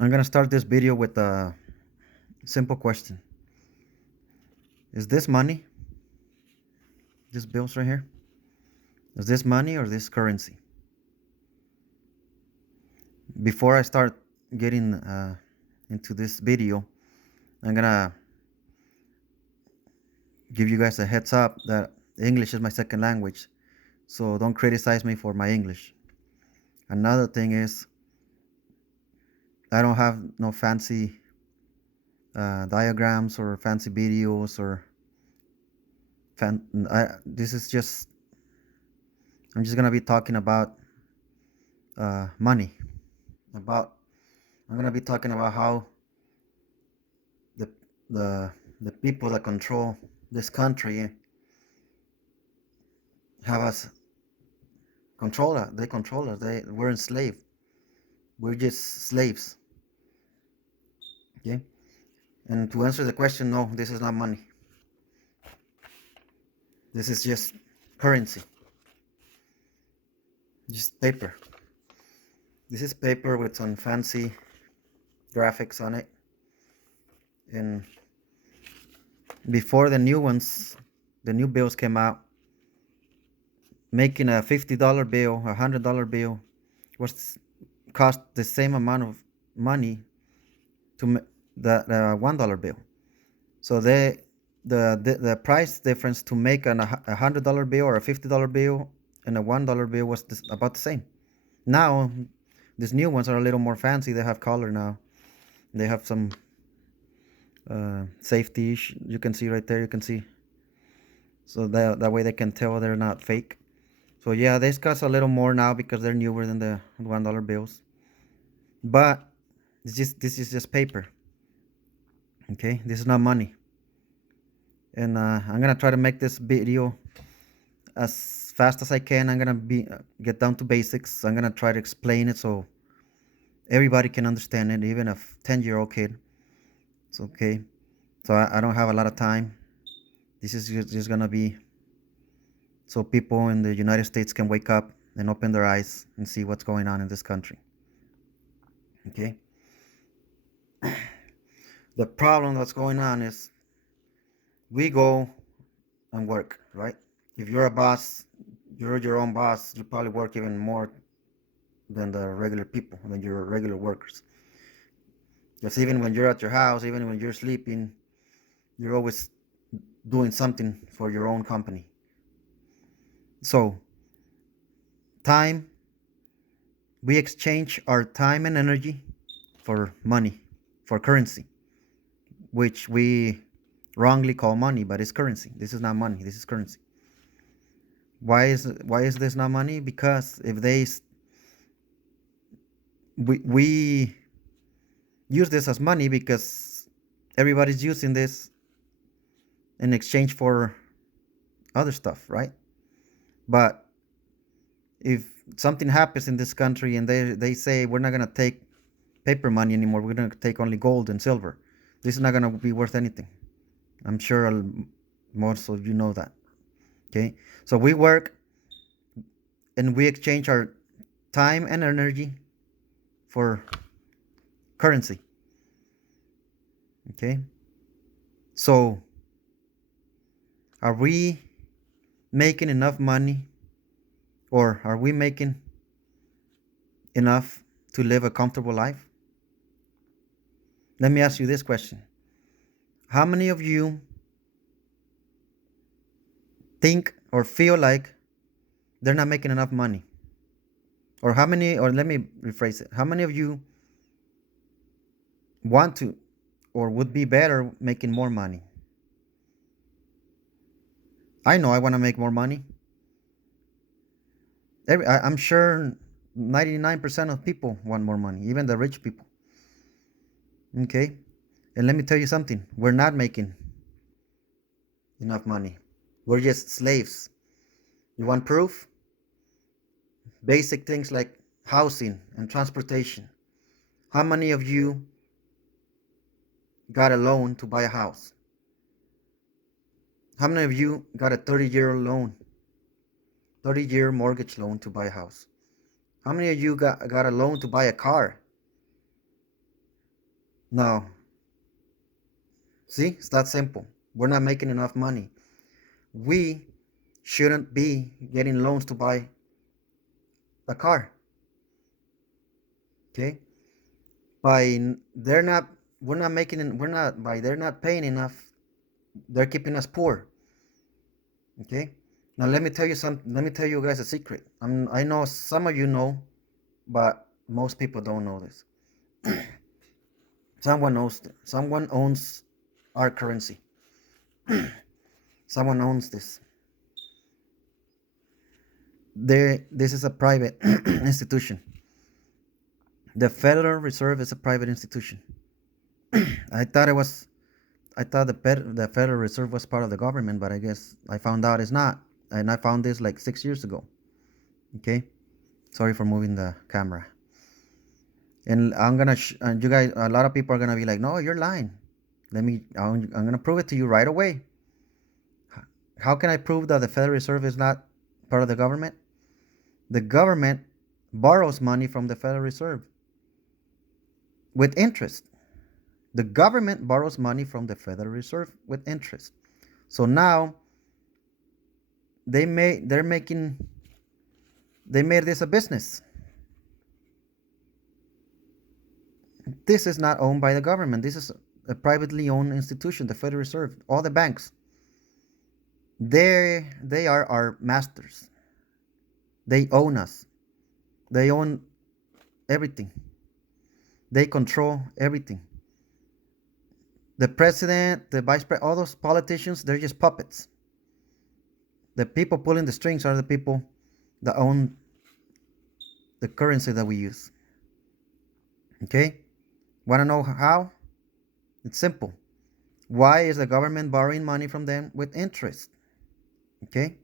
I'm gonna start this video with a simple question. Is this money? This bills right here? Is this money or this currency? Before I start getting into this video, I'm gonna give you guys a heads up that English is my second language, so don't criticize me for my English. Another thing is I don't have no fancy diagrams or fancy videos or this is just I'm just gonna be talking about money. About I'm gonna be talking about how the the the people that control this country have us control us. They control us. We're enslaved. We're just slaves. Okay. And to answer the question, no, this is not money. This is just currency. Just paper. This is paper with some fancy graphics on it. And before the new ones, the new bills came out, making a $50 bill, a $100 bill was cost the same amount of money to the $1 bill. So the price difference to make a $100 bill or a $50 bill and a $1 bill was about the same. Now these new ones are a little more fancy. They have color now. They have some safety. You can see right there. You can see. So that way they can tell they're not fake. So yeah, this cost a little more now because they're newer than the $1 bills. But this is just paper. Okay, this is not money. And I'm gonna try to make this video as fast as I can. I'm gonna get down to basics. I'm gonna try to explain it so everybody can understand it, even a 10-year-old kid. It's okay. So I don't have a lot of time. This is just gonna be so people in the United States can wake up and open their eyes and see what's going on in this country. Okay. The problem that's going on is we go and work, right? If you're a boss, you're your own boss, you probably work even more than the regular people, than your regular workers. Because even when you're at your house, even when you're sleeping, you're always doing something for your own company. So, time, we exchange our time and energy for money, for currency, which we wrongly call money, but it's currency. This is not money, this is currency. Why is this not money? Because if we use this as money because everybody's using this in exchange for other stuff, right? But if something happens in this country and they say we're not going to take paper money anymore, we're going to take only gold and silver, this is not going to be worth anything. I'm sure most of you know that. Okay, so we work and we exchange our time and energy for currency. Okay, so are we making enough money, or are we making enough to live a comfortable life? Let me ask you this question. How many of you think or feel like they're not making enough money? Or how many, or let me rephrase it. How many of you want to or would be better making more money? I know I want to make more money. I'm sure 99% of people want more money, even the rich people. Okay? And let me tell you something. We're not making enough money. We're just slaves. You want proof? Basic things like housing and transportation. How many of you got a loan to buy a house? How many of you got a 30-year loan, 30-year mortgage loan to buy a house? How many of you got a loan to buy a car? No, see, it's that simple. We're not making enough money. We shouldn't be getting loans to buy a car. Okay, by they're not, we're not making, we're not, by they're not paying enough. They're keeping us poor. Okay. Now let me tell you some. Let me tell you guys a secret. I know some of you know, but most people don't know this. Someone knows. Someone owns our currency. Someone owns this. This is a private institution. The Federal Reserve is a private institution. I thought it was. I thought the Federal Reserve was part of the government, but I guess I found out it's not. And I found this like 6 years ago. Okay. Sorry for moving the camera. And and you guys, a lot of people are gonna be like, no, you're lying. I'm gonna prove it to you right away. How can I prove that the Federal Reserve is not part of the government? The government borrows money from the Federal Reserve with interest. The government borrows money from the Federal Reserve with interest. So now they're making, they made this a business. This is not owned by the government. This is a privately owned institution, the Federal Reserve. All the banks, they are our masters. They own us. They own everything. They control everything. The president, the vice president, all those politicians, they're just puppets. The people pulling the strings are the people that own the currency that we use. Okay? Want to know how? It's simple. Why is the government borrowing money from them with interest? Okay?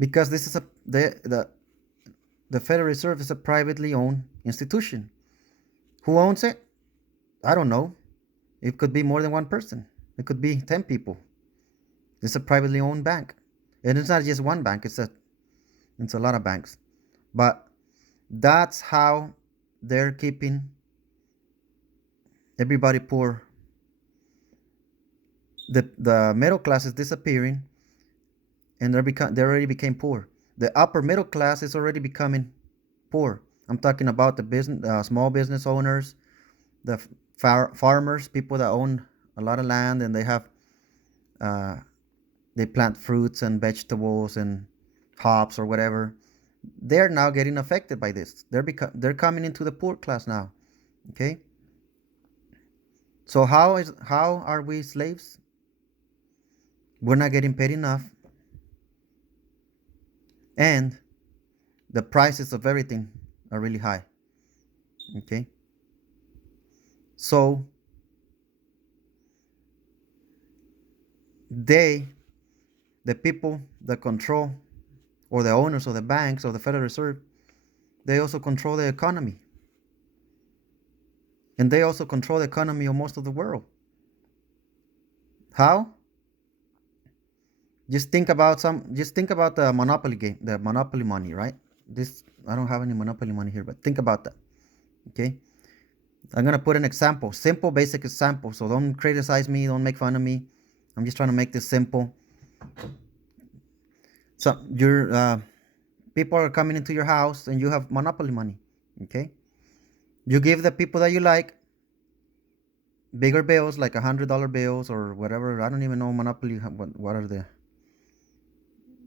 Because this is the Federal Reserve is a privately owned institution. Who owns it? I don't know. It could be more than one person. It could be 10 people. It's a privately owned bank. And it's not just one bank, it's a lot of banks. But that's how they're keeping everybody poor. The middle class is disappearing, and they already became poor. The upper middle class is already becoming poor. I'm talking about the business, small business owners, the farmers, people that own a lot of land and uh, they plant fruits and vegetables and hops or whatever. They're now getting affected by this. They're coming into the poor class now. Okay. So how are we slaves? We're not getting paid enough, and the prices of everything are really high. Okay. So the people that control, or the owners of the banks or the Federal Reserve, they also control the economy. And they also control the economy of most of the world. How? Just think about the Monopoly game, the Monopoly money, right? This, I don't have any Monopoly money here, but think about that. Okay? I'm gonna put an example, simple, basic example. So don't criticize me, don't make fun of me. I'm just trying to make this simple. So people are coming into your house and you have Monopoly money. Okay? You give the people that you like bigger bills, like $100 bills or whatever. I don't even know Monopoly. What are the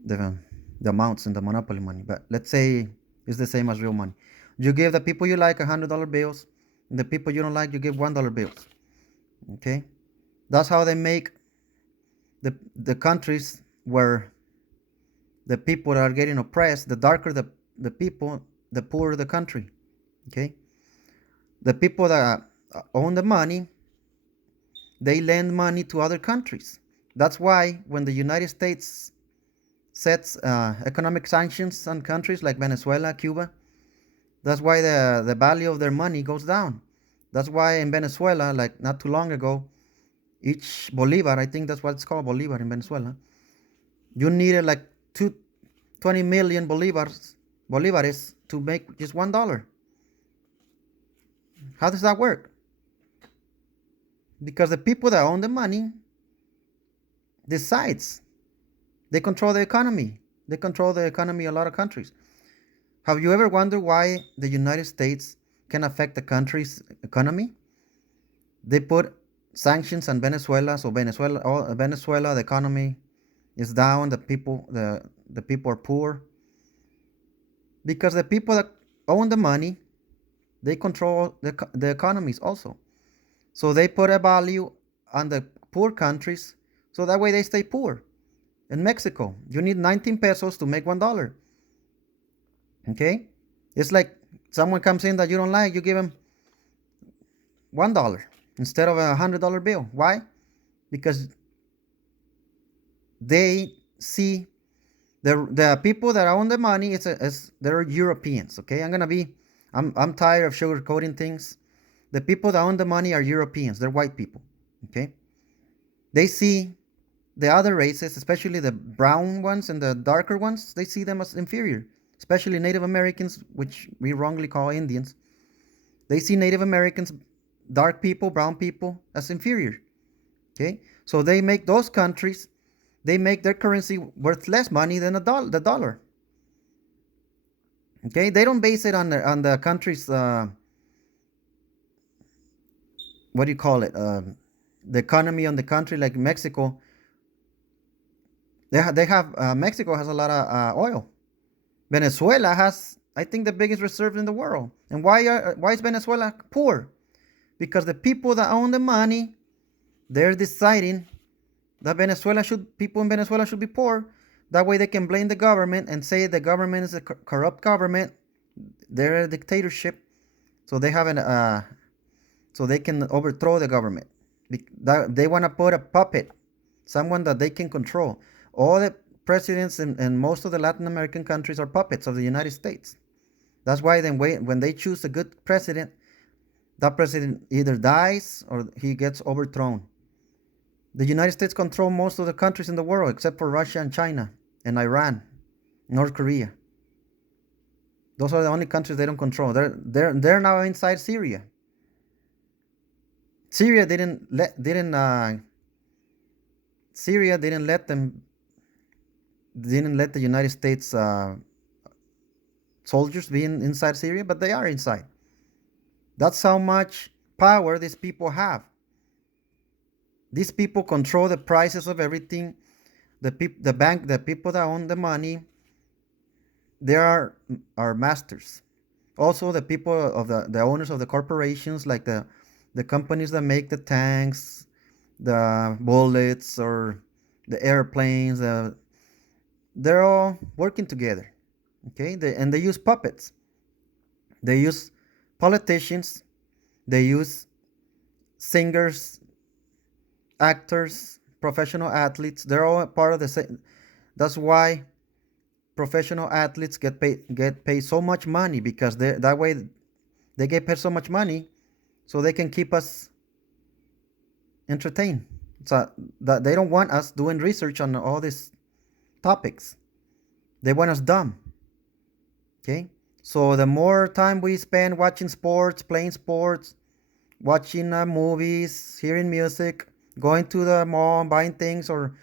the amounts in the Monopoly money? But let's say it's the same as real money. You give the people you like $100 bills. And the people you don't like, you give $1 bills. Okay, that's how they make the countries where the people that are getting oppressed. The darker the people, the poorer the country. Okay, the people that own the money, they lend money to other countries. That's why when the United States sets economic sanctions on countries like Venezuela, Cuba, that's why the value of their money goes down. That's why in Venezuela, like not too long ago, each bolivar, I think that's what it's called, bolivar in Venezuela, you needed like 20 million bolivares to make just $1. How does that work? Because the people that own the money decides. They control the economy. They control the economy of a lot of countries. Have you ever wondered why the United States can affect the country's economy? They put sanctions on Venezuela, so Venezuela, the economy is down. The people are poor because the people that own the money, they control the economies also. So they put a value on the poor countries, so that way they stay poor. In Mexico, you need 19 pesos to make $1. Okay, it's like someone comes in that you don't like, you give them $1 instead of $100 bill. Why? Because they see the people that own the money. They're Europeans. Okay, I'm tired of sugarcoating things. The people that own the money are Europeans. They're white people. Okay, they see the other races, especially the brown ones and the darker ones. They see them as inferior, especially Native Americans, which we wrongly call Indians. They see Native Americans, dark people, brown people, as inferior. Okay, so they make those countries, they make their currency worth less money than the dollar. Okay, they don't base it on the country's what do you call it? The economy on the country, like Mexico. They have Mexico has a lot of oil. Venezuela has, I think, the biggest reserve in the world. And why is Venezuela poor? Because the people that own the money, they're deciding that people in Venezuela should be poor. That way they can blame the government and say the government is a corrupt government. They're a dictatorship, so so they can overthrow the government. They want to put a puppet, someone that they can control. All the presidents in most of the Latin American countries are puppets of the United States. That's why then when they choose a good president, that president either dies or he gets overthrown. The United States control most of the countries in the world except for Russia and China and Iran, North Korea. Those are the only countries they don't control. They're now inside Syria. Syria didn't let the United States soldiers be inside Syria, but they are inside. That's how much power these people have. These people control the prices of everything. The people that own the money, they are our masters. Also, the people of the owners of the corporations, like the companies that make the tanks, the bullets, or the airplanes, they're all working together. Okay, and they use puppets. They use politicians. They use singers, actors, professional athletes. They're all part of the same. That's why professional athletes get paid so much money, because that way they get paid so much money so they can keep us entertained. So that they don't want us doing research on all these topics. They want us dumb. Okay? So the more time we spend watching sports, playing sports, watching movies, hearing music, going to the mall, buying things, or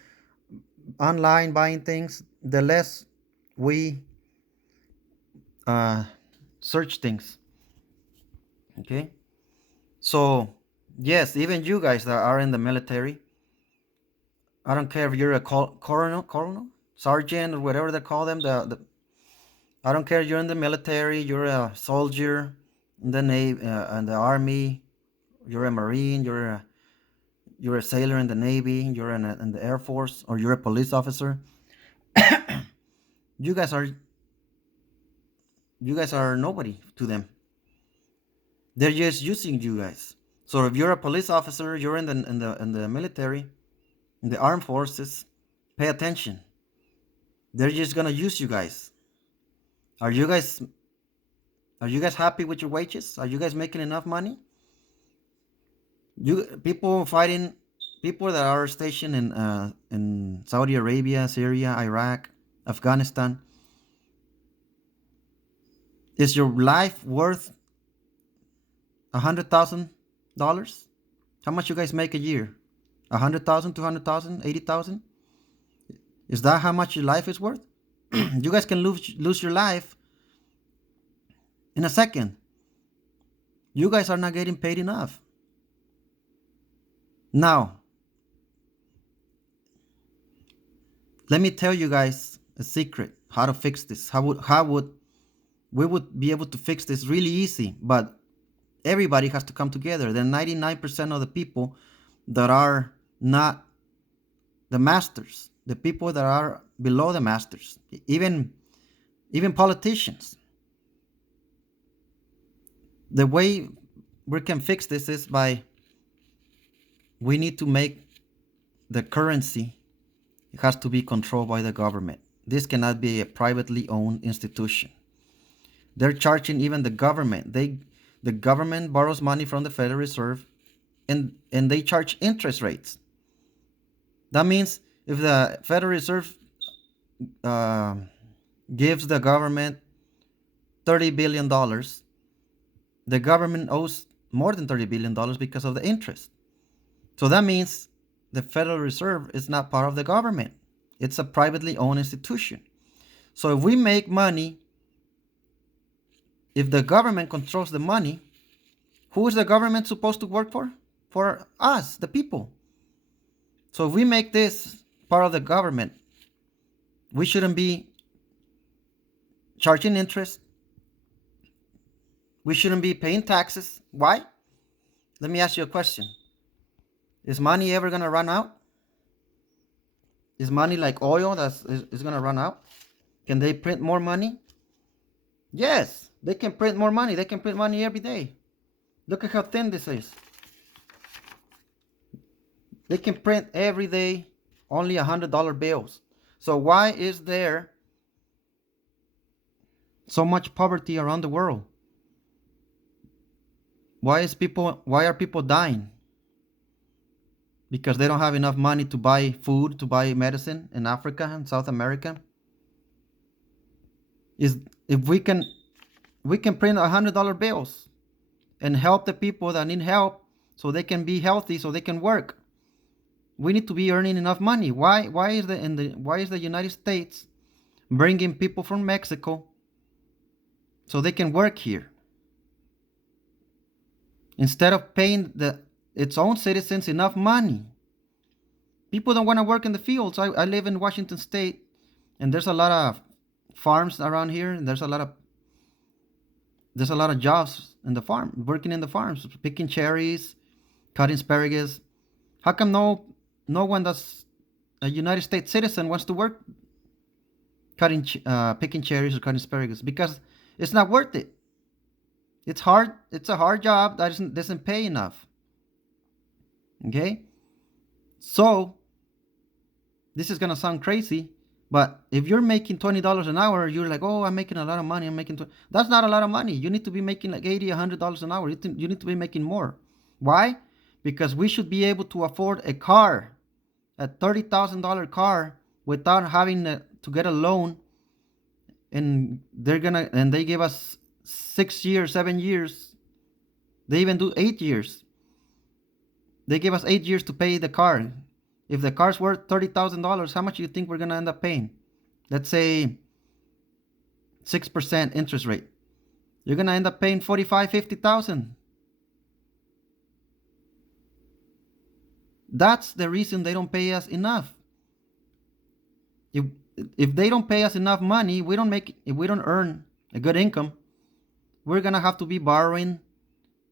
online buying things, the less we search things. Okay? So, yes, even you guys that are in the military, I don't care if you're a colonel, sergeant, or whatever they call them. I don't care. You're in the military. You're a soldier in the Navy, in the Army. You're a Marine. You're a sailor in the Navy. You're in the Air Force, or you're a police officer. You guys are nobody to them. They're just using you guys. So if you're a police officer, you're in the military, in the armed forces, pay attention. They're just gonna use you guys. Are you guys happy with your wages? Are you guys making enough money? People that are stationed in Saudi Arabia, Syria, Iraq, Afghanistan. Is your life worth $100,000? How much you guys make a year? 100,000, 200,000, 80,000? Is that how much your life is worth? You guys can lose your life in a second. You guys are not getting paid enough. Now, let me tell you guys a secret how to fix this. How would we would be able to fix this really easy, but everybody has to come together. The 99% of the people that are not the masters, the people that are below the masters, even politicians. The way we can fix this is by we need to make the currency, it has to be controlled by the government. This cannot be a privately owned institution. They're charging even the government. The government borrows money from the Federal Reserve and they charge interest rates. That means if the Federal Reserve gives the government $30 billion, the government owes more than $30 billion because of the interest. So that means the Federal Reserve is not part of the government. It's a privately owned institution. So if we make money, if the government controls the money, who is the government supposed to work for? For us, the people. So if we make this part of the government, we shouldn't be charging interest. We shouldn't be paying taxes. Why? Let me ask you a question. Is money ever going to run out? Is money like oil that is going to run out? Can they print more money? Yes, they can print more money. They can print money every day. Look at how thin this is. They can print every day only $100 bills. So why is there so much poverty around the world? Why are people dying? Because they don't have enough money to buy food, to buy medicine in Africa and South America. If we can print $100 bills and help the people that need help so they can be healthy, so they can work. We need to be earning enough money. Why is the United States bringing people from Mexico so they can work here instead of paying its own citizens enough money? People don't want to work in the fields. I live in Washington State, and there's a lot of farms around here, and there's a lot of jobs in the farm, working in the farms, picking cherries, cutting asparagus. How come no one that's a United States citizen wants to work picking cherries or cutting asparagus? Because it's not worth it. It's hard. It's a hard job that doesn't pay enough. Okay? So, this is going to sound crazy, but if you're making $20 an hour, you're like, oh, I'm making a lot of money. That's not a lot of money. You need to be making like $80, $100 an hour. You need to be making more. Why? Because we should be able to afford a car, a $30,000 car, without having to get a loan. And they give us 6 years, 7 years. They even do 8 years. They give us 8 years to pay the car. If the car's worth $30,000, how much do you think we're going to end up paying? Let's say 6% interest rate. You're going to end up paying $45,000, $50,000. That's the reason they don't pay us enough. If they don't pay us enough money, if we don't earn a good income, we're going to have to be borrowing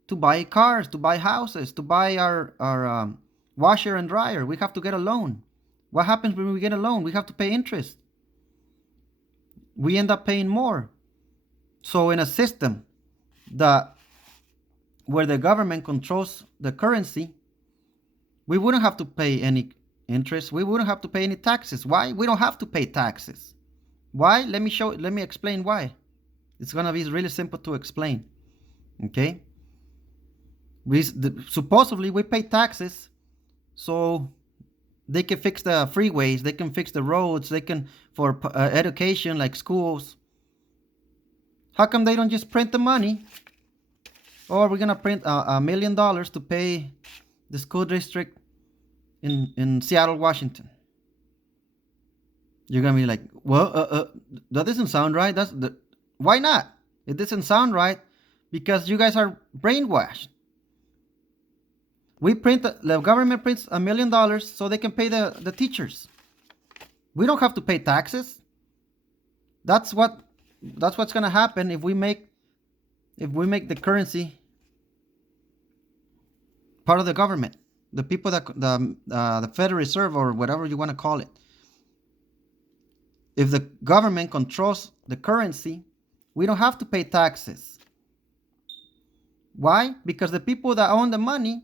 to buy cars, to buy houses, to buy our washer and dryer. We have to get a loan. What happens when we get a loan? We have to pay interest. We end up paying more. So in a system where the government controls the currency, we wouldn't have to pay any interest. We wouldn't have to pay any taxes. Why? We don't have to pay taxes. Why? Let me explain why. It's going to be really simple to explain. Okay? Supposedly we pay taxes so they can fix the freeways, they can fix the roads, they can for education like schools. How come they don't just print the money? oh, we're gonna print $1 million to pay the school district in Seattle, Washington. You're gonna be like, well, that doesn't sound right. Why not? It doesn't sound right because you guys are brainwashed. The government prints $1 million so they can pay the teachers. We don't have to pay taxes. That's what's gonna happen if we make the currency part of the government. The people that the Federal Reserve or whatever you want to call it. If the government controls the currency, we don't have to pay taxes. Why? Because the people that own the money,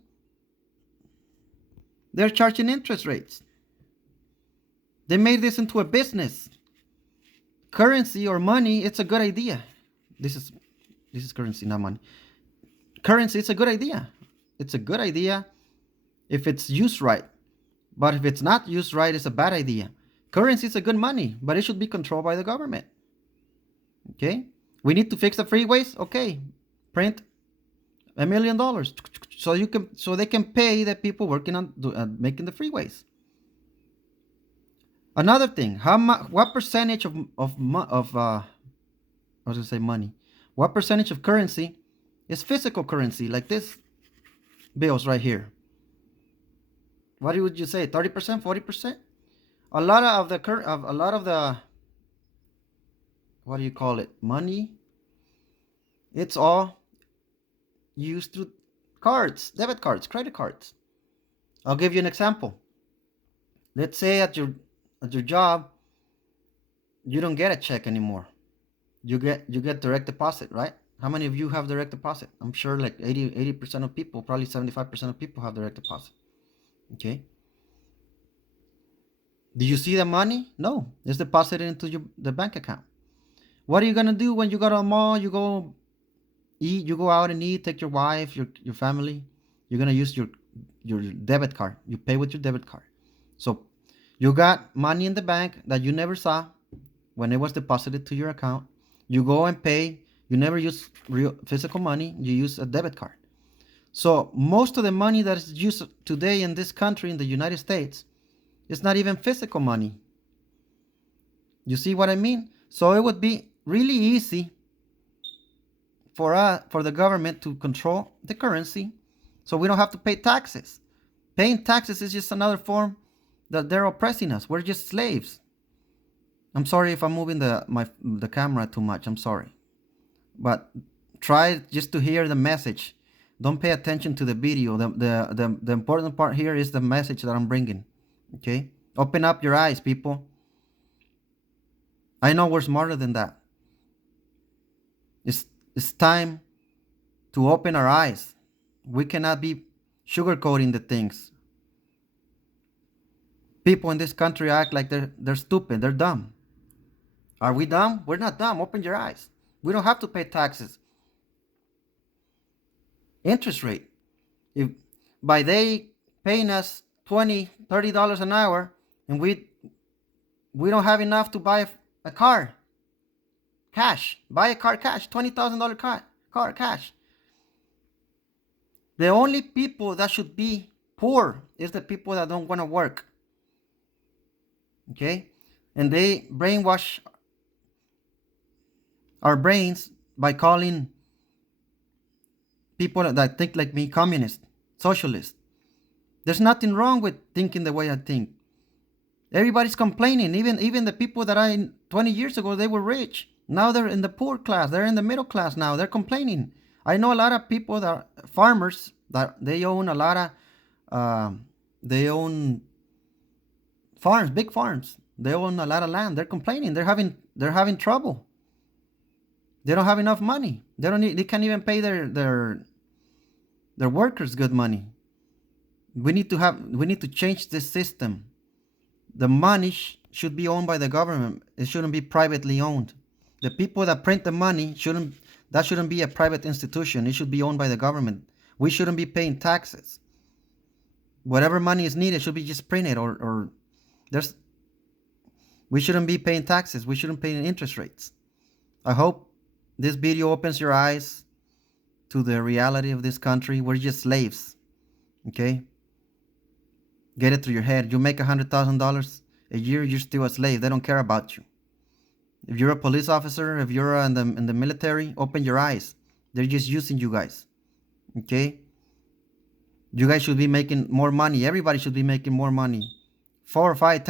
they're charging interest rates. They made this into a business. Currency or money, it's a good idea. This is currency, not money. Currency, it's a good idea. It's a good idea if it's used right. But if it's not used right, it's a bad idea. Currency is a good money, but it should be controlled by the government. Okay? We need to fix the freeways. Okay. Print $1 million so they can pay the people working on making the freeways. Another thing, what percentage of I was gonna say money? What percentage of currency is physical currency, like this bills right here? What would you say? 30%, 40%? A lot of the what do you call it? Money. It's all used through cards, debit cards, credit cards. I'll give you an example. Let's say at your job, you don't get a check anymore. You get direct deposit, right? How many of you have direct deposit? I'm sure like 80% of people, probably 75% of people have direct deposit. Okay. Do you see the money? No, it's deposited into the bank account. What are you gonna do when you go to a mall? You go eat. You go out and eat. Take your wife, your family. You're gonna use your debit card. You pay with your debit card. So you got money in the bank that you never saw when it was deposited to your account. You go and pay. You never use real physical money. You use a debit card. So most of the money that is used today in this country, in the United States, is not even physical money. You see what I mean? So it would be really easy for the government to control the currency, so we don't have to pay taxes. Paying taxes is just another form that they're oppressing us. We're just slaves. I'm sorry if I'm moving the camera too much. I'm sorry. But try just to hear the message. Don't pay attention to the video. The important part here is the message that I'm bringing. Okay? Open up your eyes, people. I know we're smarter than that. It's time to open our eyes. We cannot be sugarcoating the things. People in this country act like they're stupid, they're dumb. Are we dumb? We're not dumb. Open your eyes. We don't have to pay taxes. Interest rate. If by they paying us $20, $30 an hour, and we don't have enough to buy a car. Cash. Buy a car cash. $20,000 car cash. The only people that should be poor is the people that don't want to work. Okay? And they brainwash our brains by calling people that think like me communist, socialist. There's nothing wrong with thinking the way I think. Everybody's complaining. Even the people that 20 years ago, they were rich. Now they're in the poor class. They're in the middle class now. They're complaining. I know a lot of people that are farmers, that they own a lot of, they own farms, big farms. They own a lot of land. They're complaining. They're having trouble. They don't have enough money. They can't even pay their workers good money. We need to change this system. The money should be owned by the government. It shouldn't be privately owned. The people that print the money shouldn't be a private institution. It should be owned by the government. We shouldn't be paying taxes. Whatever money is needed should be just printed, or we shouldn't be paying taxes. We shouldn't pay interest rates. I hope this video opens your eyes to the reality of this country. We're just slaves. Okay? Get it through your head. You make $100,000 a year, you're still a slave. They don't care about you. If you're a police officer, if you're in the military, open your eyes. They're just using you guys. Okay? You guys should be making more money. Everybody should be making more money. 4 or 5,